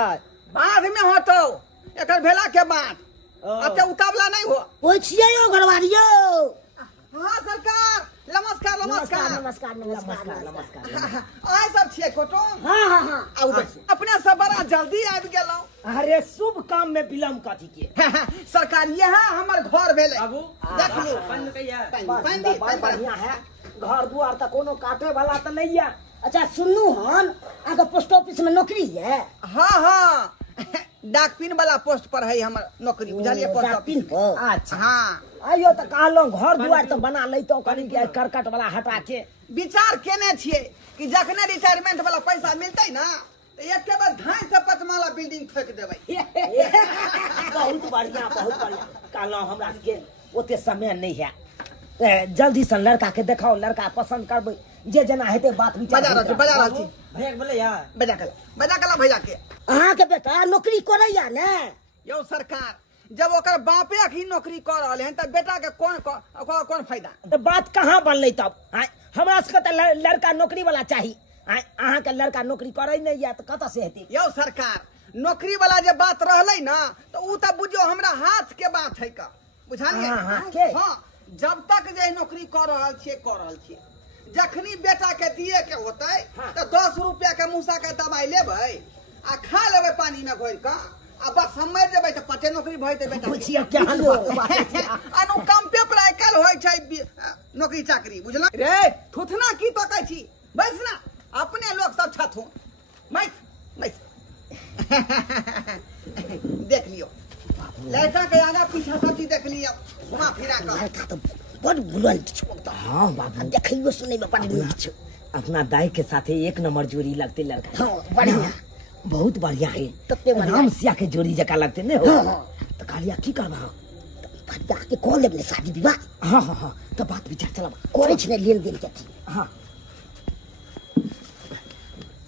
बाद में होतो एकर भेला के बाद अब ते उतावला नहीं हो ओइ छियै यो घरवारियो। हां सरकार नमस्कार नमस्कार नमस्कार नमस्कार नमस्कार। आय सब छियै कोटो हाँ हाँ हाँ आउ बस अपने सब बड़ा जल्दी आबि गेलौ अरे शुभ काम में विलम्ब कथी के सरकार यहाँ हमर घर भेले बाबू देख लो बंद कहिया बस बढ़िया है घर दुआर तो कोनो काटे वाला तो नहीं है अच्छा सुनू हन आगे पोस्ट ऑफिस में नौकरी है? हाँ हाँ डाक पिन वाला पोस्ट पर है हमर नौकरी बुझलिए पोस्ट डाक ऑफिस पिन पर? अच्छा हाँ आइयो तो कहलो घर दुआर तो बना लेतो करी के करकट वाला हटा के विचार केने छियै कि जखने रिटायरमेंट वाला पैसा मिलतै ना तो एक के बाद 2.5 माला बिल्डिंग ठोक देबै बहुत बढ़िया कहलो हमरा के ओते समय नहीं है जल्दी से लड़का के देखाओ लड़का पसंद करबै जे जना हेते बात विचार बजा रहल छी भैया के बोले यार बजा कला भैया के अहाँ के बेटा नौकरी करैया ने? यौ सरकार जब ओकर बापे ही नौकरी कर रहले हैं तब बेटा के कौन फायदा तो बात कहाँ बनलै तब आय हमरा सबके तो लड़का नौकरी वाला चाहिए आय अहाँ के लड़का नौकरी करे नहीं है तो कतऽ से हेतै यौ सरकार नौकरी वाला जे बात रहले ना तो उ त बुझियो हमरा हाथ के बात है का बुझलिए हाँ, हाथ के? हाँ जब तक जे नौकरी कर रहल छियै जखनी बेटा के दिए के होतै तो 10 रुपया के मूसा के दवाई लेबै आ खा लेबै पानी में घोर के आ बस हम मर जेबै तो 5 नौकरी भइते बेटा बुझियो क्या बात अनु कम पे प्राय गेल होय छै नौकरी चाकरी बुझल रे थुथना की तो कहै छी बैस ना अपने लोग सब छथुन बैस बैस देख लियो लड़का के आगा पीछा सब चीज देख लियो घुमा फिरा कर लड़का तो बड़ बुलंद छो हाँ बाबू देखियो सुनै में बड़ नीक छो अपना दाई के साथे एक नंबर जोड़ी लगते लड़का हाँ बढ़िया बहुत बढ़िया है कते बढ़िया। राम सिया के जोड़ी जका लगते ने हो हाँ। तो कहलिया की करबा फटिया के कॉल लेबने शादी विवाह हाँ हाँ हाँ तो बात विचार चला करे छने लेन देन के थी हाँ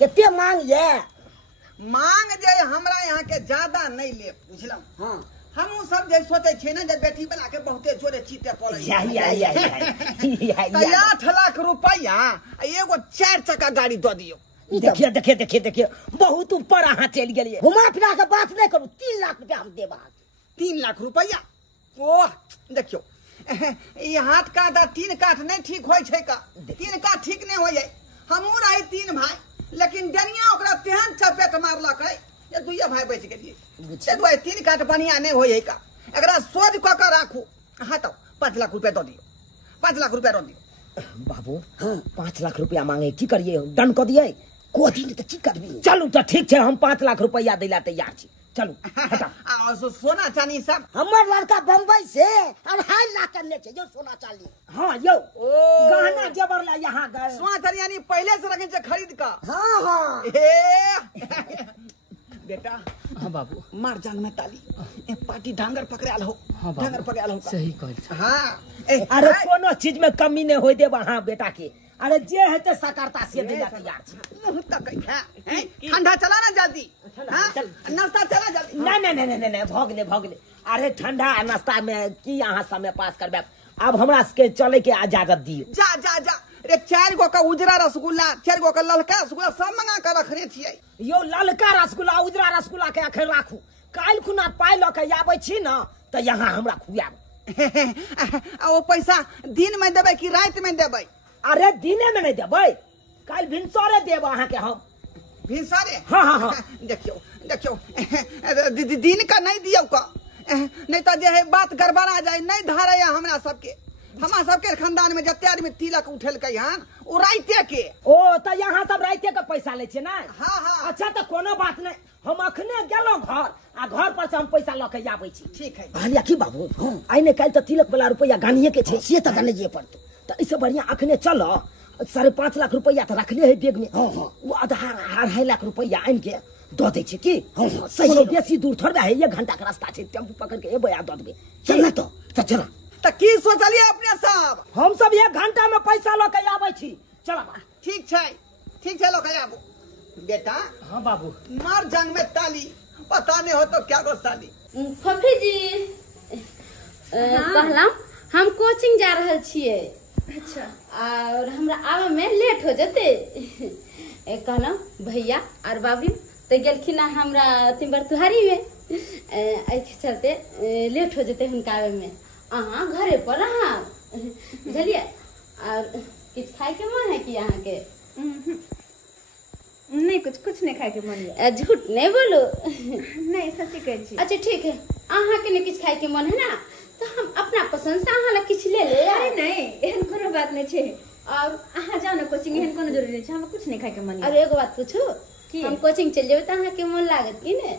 कते मांग ये मांग जे हमरा यहाँ के ज्यादा नहीं ले बुझलम हाँ हमू सब जे सोचे छे ना जे बेटी बना के बहुते जोरे चीते पड़े या 8 लाख रुपया एगो 4 चक्का गाड़ी दे दियो देखिए देखिए देखिए देखिए बहुत ऊपर अहाँ चल गेलिए घुमा फिरा के बात नहीं करू 3 लाख रुपया हम देबा 3 लाख रुपया ओह देखियो ये हाथ का दा 3 काठ नहीं ठीक होय छै का 3 काठ ठीक नहीं होय हमू रही 3 भाई लेकिन डनिया ओकरा तेहन चपेट मारलक है ये दुइये भाई बच गेलिए से दुआई 3 काठ बढ़िया नहीं होय का एकरा सोच क के राखू हां तो 5 लाख रुपया दे दियो 5 लाख रुपया दे दियो बाबू हाँ 5 लाख रुपया मांगे की करिए दंड को दिए को दिन तो की करबी चलू तो ठीक है हम 5 लाख रुपया दिला तैयार छी चलू हटा आ सोना चांदी सब हमर लड़का बम्बई से 2.5 लाख करने छै जो सोना चांदी हाँ यो ओ गहना जेवर ला यहाँ गए सोना चांदी यानी पहले से रखे छै खरीद का हाँ हाँ बेटा हाँ बाबू मार जांग में ताली ए पार्टी डांगर पकड़ाल हो हाँ बाबू डांगर पकड़ाल हो सही कहल हां अरे कोनो चीज में कमी नहीं होय दे वहाँ बेटा के अरे जे है ते सकारता से दिला तैयार छी मुंह तक है ठंडा चला ना जल्दी हां नाश्ता चला जल्दी नहीं भगले अरे ठंडा नाश्ता में की यहाँ समय पास करबे अब हमरा के चले के इजाजत दियो जा जा जा रे 4 गो का उजरा रसगुल्ला 4 गो का ललका रसगुल्ला सब मंगा के रखने छियै यो ललका रसगुल्ला उजरा रसगुल्ला के अखन राखू काल खुना पाई ल के आबै छी न तो यहाँ हमरा खुआब आ वो पैसा दिन में देबै कि रात में देबै अरे दिने में नहीं देबै काल भिनसरे देब अहाँ के हम भिनसरे हाँ देखियो दिन का नहीं दियो का नहीं तो जे है बात गड़बड़ा जाए नहीं धारे हमरा सबके खानदान में जते आदमी तिलक उठेल के हन ओ राइते के ओ तो यहाँ सब राइते के पैसा ले छे ना हाँ अच्छा तो कोनो बात नहीं हम अखने गेलो घर आ घर पर से हम पैसा ल के आबै छी ठीक है कहलिया की बाबू आइ ने काल तो तिलक वाला रुपया गानिए के छे से तो गने पड़तो तो इससे बढ़िया अखने चलो 5.5 लाख रुपया तो रखले है बैग में वो 2.5 लाख रुपया आन के दो दे छे की सही है बेसी दूर थोड़ा है 1 घंटा का रास्ता छे टेम्पू पकड़ के एबै आ दो देबे चल तो चला तो की सोचलिए अपने सब हम सब 1 घंटा में पैसा ल के आबै छी चला ठीक है लोग आबू बेटा हाँ बाबू मार जंग में ताली पता नहीं हो तो क्या गो साली फफी जी कहला हम कोचिंग जा रहल छियै अच्छा और हमरा आवे में लेट हो जते कहला भैया और बाबू तो गेलखिन हमरा तिम्बर तुहारी में एहि चलते लेट हो जते हुनका आवे में अहाँ घरे पर रहा बुझलिए और किछ खाए के मन है कि अहाँ के नहीं कुछ नहीं खाए के मन है झूठ नहीं बोलो नहीं सच्ची कहै छी अच्छा ठीक है अहाँ के ने किछ खाए के मन है ना तो हम अपना पसंद से अहाँ ला किछ ले ले अरे नहीं एहन कोनो बात नहीं छे और अहाँ जाओ ना कोचिंग एहन कोनो जरूरी नहीं छे हमरा कुछ नहीं खाए के मन है अरे एगो बात पूछू हम कोचिंग चल जेबै त अहाँ के मन लागत कि ने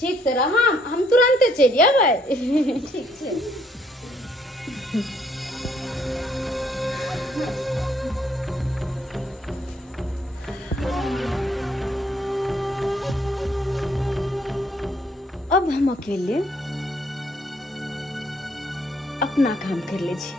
ठीक से रह हम तुरंत चल जेबै ठीक छे अब हम अकेले अपना काम कर ले छी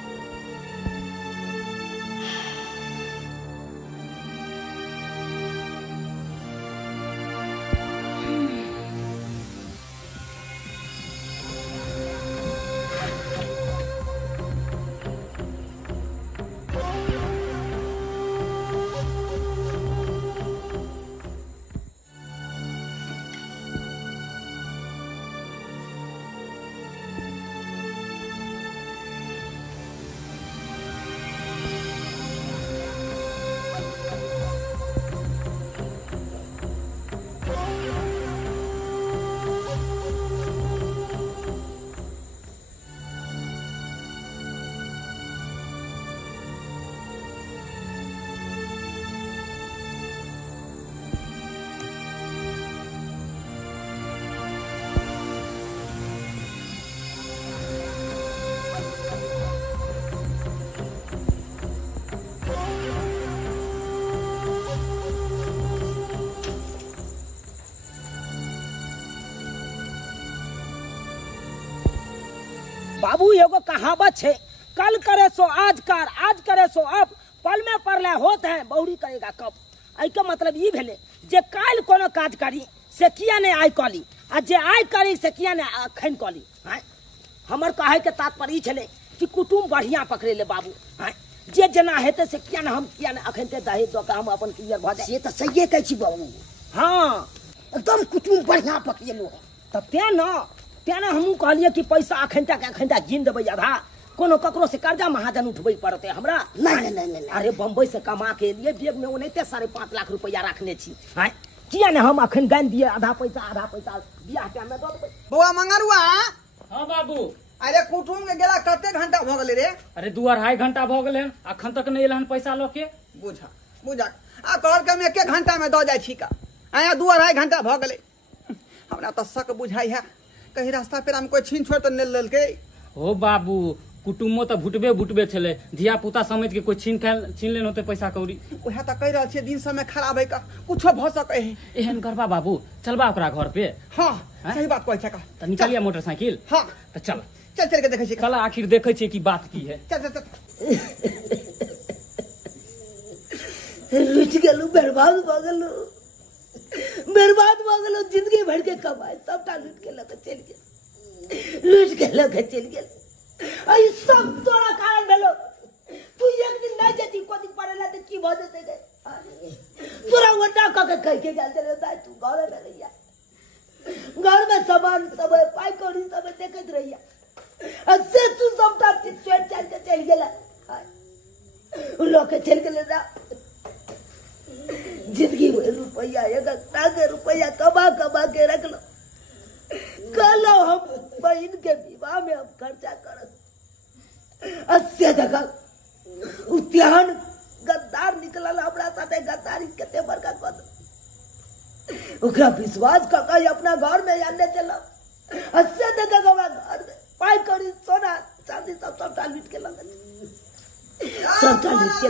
बाबू एगो कहावत है, कल करे सो आज कर, आज करे सो अब, पल में परले होत है बहुरी करेगा कब। आई का मतलब ये भेले जे काल कोनो काज करी से किया ने आय कली, आ जे आय करी से किया ने अखन कली। हमर कहे के तात्पर्य छले कि कुटुम बढ़िया पकड़े ले बाबू। जे जना हेते से किया ने हम किया ने अखन ते दहेज दो के हम अपन क्लियर भ जाए। से तो सही कहै छी बाबू, हाँ एकदम कुटुम बढ़िया पकड़ेलो है। तब तेना हमू कहलिए कि पैसा अखन तक गिन देबै आधा, कोनो ककरो से कर्जा महाजन उठबै पड़ते हमरा। नहीं। अरे बम्बई से कमा के लिए बेग में ओनाहिते 5.5 लाख रुपया रखने छी। किया ने हम अखन गान दिए आधा पैसा बियाह टाइम में दो देबै। बउआ मंगरुआ, हाँ बाबू। अरे कुटुम के गेला कते घंटा भ गेलै रे? अरे 2-2.5 घंटा भ गेलै, अखन तक नहीं एलहन पैसा लो के। बुझा आ कहर के हम 1 घंटा में दो जाय छी का, आया 2-2.5 घंटा भ गेलै। हमरा त शक बुझाई है कहीं रास्ता पेरा में कोई छीन छोड़ तो नहीं लेलकै। हो बाबू, कुटुम्बो तो भुटबे छले, धिया पुता समझ के कोई छीन लेन होते पैसा कौड़ी। उहे त कह रहल छियै दिन समय खराब है का, कुछो भ सकै है। एहन करबा बाबू, चलबा ओकरा घर पे। हाँ सही बात कहै छै का। त निकालिया मोटरसाइकिल। हाँ त चल के देखै छी। चल आखिर देखे छी की बात की है। चल लुट गेलू, बर्बाद भ गेलू, जिंदगी भर के कमाई सबटा लूट के लके चल गेल। आई सब तोरा कारण भेलो। तू एक दिन नहीं जेती कोदी पड़ेला त की भ जेते गए। तोरा वड्डा क के कह के गेल चले दाई तू घर में रहिया, घर में सामान सब पाई कौड़ी सब देखत रहिया, से तू सबटा चोर चल के चल गेला। लोके चल गेले ना जिंदगी में रुपया 1 लाख रुपया कमा के रख लो। कलो हम बहन के विवाह में हम खर्चा करत, 80 जगह उत्यान गद्दार निकलल हमरा साथे, गद्दारी कते बड़का कद। ओकरा विश्वास क के अपना घर में आने चलो, 80 जगह हमरा घर में पाई करी सोना चांदी सबटा लूट के लगल, सबटा लूट के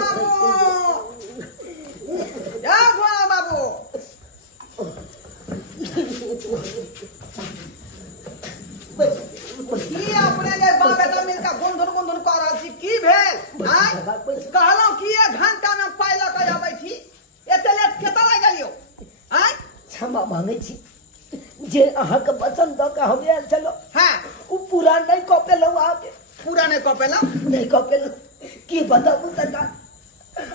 जा बाबू। की अपने जे बाप बेटा मिलका गुंधुन कर रहल छी, की भेल? कहलौं कि 1 घंटा में पाई ल के आबै छी, एते लेट केता लाग गेलियो? क्षमा मांगे छी जे अहाँ के वचन द के हम आयल चलो। हाँ उ पूरा नहीं क पेलौ, आके पूरा नहीं क पेलौ। नहीं क पेलौ की बताबू सरकार।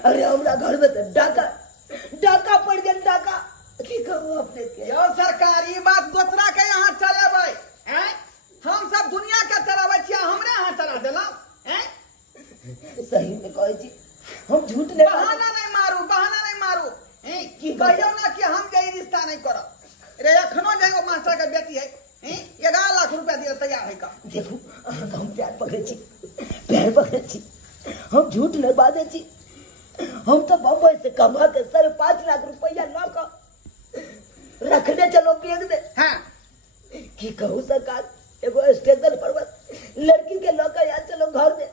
अरे हमरा घर में तो डाका पड़ गेल, डाका की कहूं अपने के। यो सरकारी बात दूसरा के यहाँ चलेबै, हम सब दुनिया के चलाबै छी, हमरे यहाँ चला देलौ। सही में कहै छी, हम झूठ नहीं, बहाना नहीं मारू। की कहियो ना कि हम जे रिश्ता नहीं करब। रे एखनो जे एगो मास्टर के बेटी है 11 लाख रुपया दिए तैयार है का। देखू हम प्यार पकड़े छी, हम झूठ नहीं बाजे छी। हम तो बम्बई से कमा के 5.5 लाख रुपया ला कर रखने चलो बेग में। हाँ की कहूँ सरकार, एगो स्टेशन पर लड़की के लौका याद चलो घर में,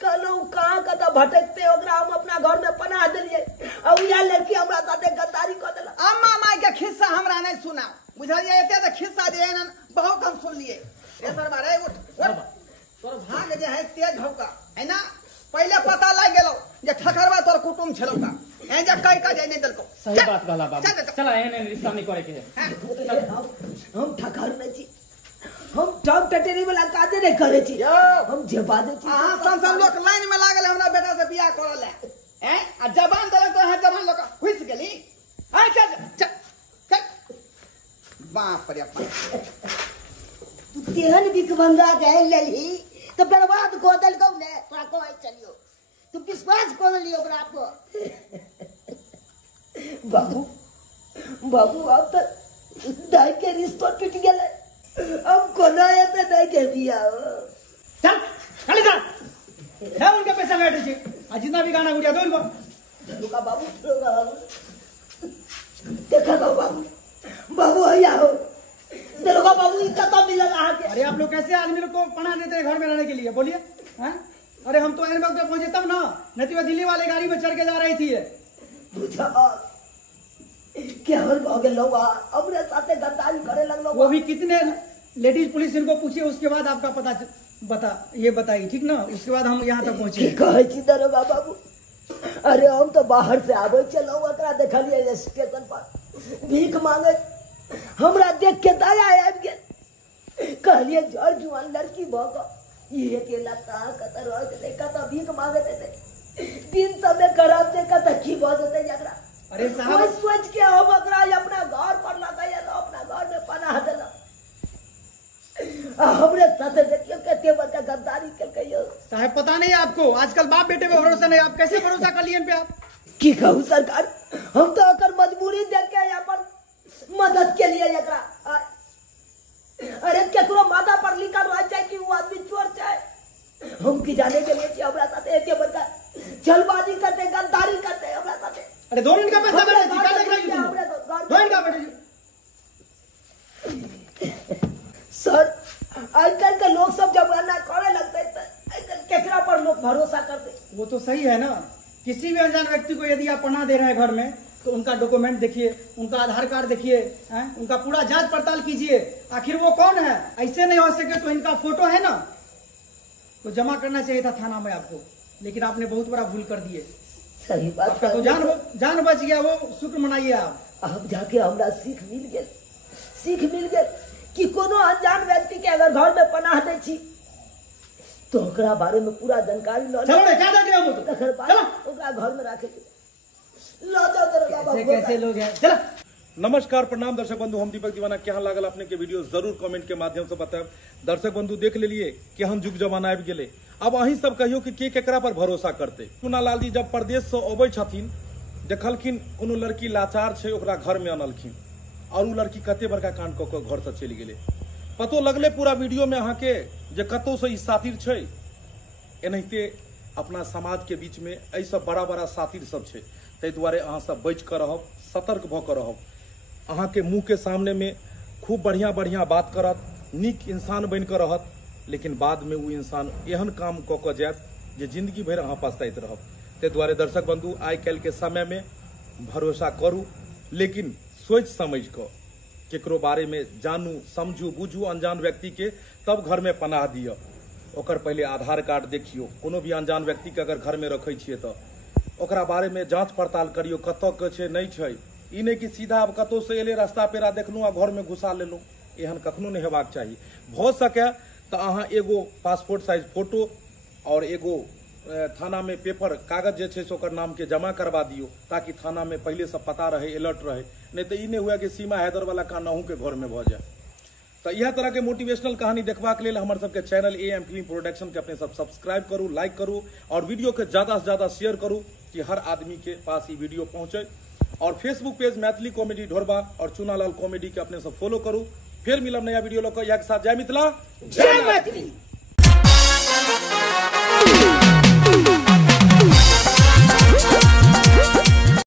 कहलो कहाँ कता भटकते ओकरा हम अपना घर में पनाह दिलिए, और या लड़की हमरा साथे गद्दारी कर देला। अम्मा माई के खिस्सा हमरा नहीं सुना, बुझलिए? एते तो खिस्सा जे है ना बहुत कम सुन लिए। ए सरबार है उठ तोर भाग जे है तेज होका है ना, पहले पता लग गेलो जे ठकरवा तोर कुटुम छलो का, ए जे कई का जे नहीं दलको। सही बात कहला बाबू, चला एहन रिश्ता नहीं करे के है। हम ठकर नहीं छी, हम टॉप टटेरी वाला काजे नहीं करे छी, हम जे बाजे छी। हां सब लोग लाइन में लागल हमरा बेटा से बियाह करल है, आ जबान दले तो है, जबान लोग खुश गेली। आ चल बाप रे बाप, तू तेहन बिकभंगा गए लेली तो बर्बाद को दल को ने तोरा कहै चलियो, तू विश्वास कर लियो ओकरा पर। बाबू अब तो दाई के रिश्ता टूट गेले, अब कोना एते दाई के बियाह। चल खाली जा, है उनके पैसा बैठे छी, आ जितना भी गाना गुड़िया दो इनको। रुका बाबू, देखा बाबू भैया हो, देखो बाबू इतना मिलल आहा के। अरे आप लोग कैसे आदमी लोग को पनाह देते हैं घर में रहने के लिए, बोलिए? हैं? अरे हम तो एन वक्त पे पहुंचे तब ना, नहीं तो दिल्ली वाले गाड़ी में चढ़ के जा रही थी। क्या हो गए लोग अपने साथे गद्दारी करे लगलो। वो भी कितने लेडीज पुलिस इनको पूछिए, उसके बाद आपका पता बता, ये बताइए ठीक ना, उसके बाद हम यहाँ तक पहुँचे। कहे छी दरोगा बाबू, अरे हम तो बाहर से आबे चलो ओकरा देखलिए स्टेशन पर भीख मांगे, हमरा देख के दया आबि गेल। कहलिए जड़ जुआन लड़की भग ये के लता कत रह जेते, कत भीख मांगे देते, दिन समय खराब से कत की भ जेते एकरा। अरे साहब, सोच के हम ओकरा अपना घर पर लगाया, अपना घर में पनाह देला। हमरे साथे देखियो केते बड़का गद्दारी कलकैयो। साहब पता नहीं आपको, आजकल बाप बेटे पे भरोसा नहीं, आप कैसे भरोसा कर लिए इन पे आप? की कहूँ सरकार, हम तो ओकर मजबूरी देख के अपन मदद के लिए एकरा। अरे केकरो माथा पर लिखल रह जाए कि वो आदमी चोर चाहे, हम की जाने के लिए हमरा साथे एते बड़का जलबाजी करते, गद्दारी करते हमरा साथे। अरे 2 मिनट का पैसा बेटे जी, क्या देख रही हो तुम? 2 मिनट का बेटे जी। सर आजकल के लोग सब जब ना करे लगते तो केकरा पर लोग भरोसा करते। वो तो सही है ना, किसी भी अनजान व्यक्ति को यदि आप पनाह दे रहे हैं घर में, तो उनका डॉक्यूमेंट देखिए, उनका आधार कार्ड देखिए, उनका पूरा जांच पड़ताल कीजिए, आखिर वो कौन है। ऐसे नहीं हो सके तो इनका फोटो है ना, तो जमा करना चाहिए था थाना में आपको, लेकिन आपने बहुत बड़ा भूल कर दिए। सही बात, आपका तो जान बच गया, वो शुक्र मनाइए आप। अब जाके हमरा सीख मिल गेल कि कोनो अनजान व्यक्ति के अगर घर में पनाह दे छी तो ओकरा बारे में पूरा जानकारी लो। चलो रे, क्या देख रहे हो तुम? तकर बाद ओकरा घर में राखे लो जाओ दरोगा बाबू। कैसे लोग हैं? चलो। नमस्कार, प्रणाम दर्शक बंधु, हम दीपक दीवाना। क्या लागल अपने के वीडियो जरूर कमेंट के माध्यम से बताएब। दर्शक बंधु देख लेलिए कि हम जुग जमाना आबि गेले। अब अहीं सब कहियो कि के केकरा पर भरोसा करते। चुनालाल जी जब प्रदेश से अबै छथिन, देखलखिन कोनो लड़की लाचार छै, ओकरा घर में अनलखिन और उ लड़की कते बड़का कांड क के घर से चलि गेले। पतो लगले पूरा वीडियो में अहाँ के जे कतौ से ई सातिर छै। एनाहिते अपना समाज के बीच में ऐ सब बड़ा बड़ा सातिर सब छै, ताहि दुआरे अहाँ सब बच कर रहब, सतर्क भ कर रहब। अहाँ के मुंह के सामने में खूब बढ़िया बढ़िया बात करत, नीक इंसान बन कर रहत, लेकिन बाद में वो इंसान एहन काम क के जायत जे जिंदगी भर अहाँ पछताइत रहब। ताहि दुआरे दर्शक बंधु, आइ काल्हि के समय में भरोसा करू, लेकिन सोच समझ कर केकरो बारे में जानू, समझू, बुझू अनजान व्यक्ति के, तब घर में पनाह दिया। ओकर पहले आधार कार्ड देखियो। कोनो भी अनजान व्यक्ति के अगर घर में रखे छिए तो ओकरा बारे में जांच पड़ताल करियो, कतऽ के छै नहीं छै। ई नहीं कि सीधा अब कतौ से एले रास्ता पेरा देखलू आ घर में घुसा लेलू, एहन कखनो नहीं हेबाक चाहिए। भ सके तो अहाँ एगो पासपोर्ट साइज फोटो और एगो थाना में पेपर कागज जे छै से ओकर नाम के जमा करवा दियो, ताकि थाना में पहले से पता रहे, अलर्ट रहे। नहीं तो ई नहीं हुआ कि सीमा हैदर वाला कांड अहूँ के घर में भ जाए। तो यह तरह के मोटिवेशनल कहानी देखबाक लेल हमर सबके चैनल AM फिल्म प्रोडक्शन के अपने सब सब्सक्राइब करू, लाइक करू और वीडियो के ज्यादा से ज्यादा शेयर करू कि हर आदमी के पास ये वीडियो पहुंचे। और फेसबुक पेज मैथिली कॉमेडी ढोरबा और चुनालाल कॉमेडी के अपने सब फॉलो करू। फिर मिलब नया वीडियो लोग एक साथ। जय मिथिला, जय मैथिली।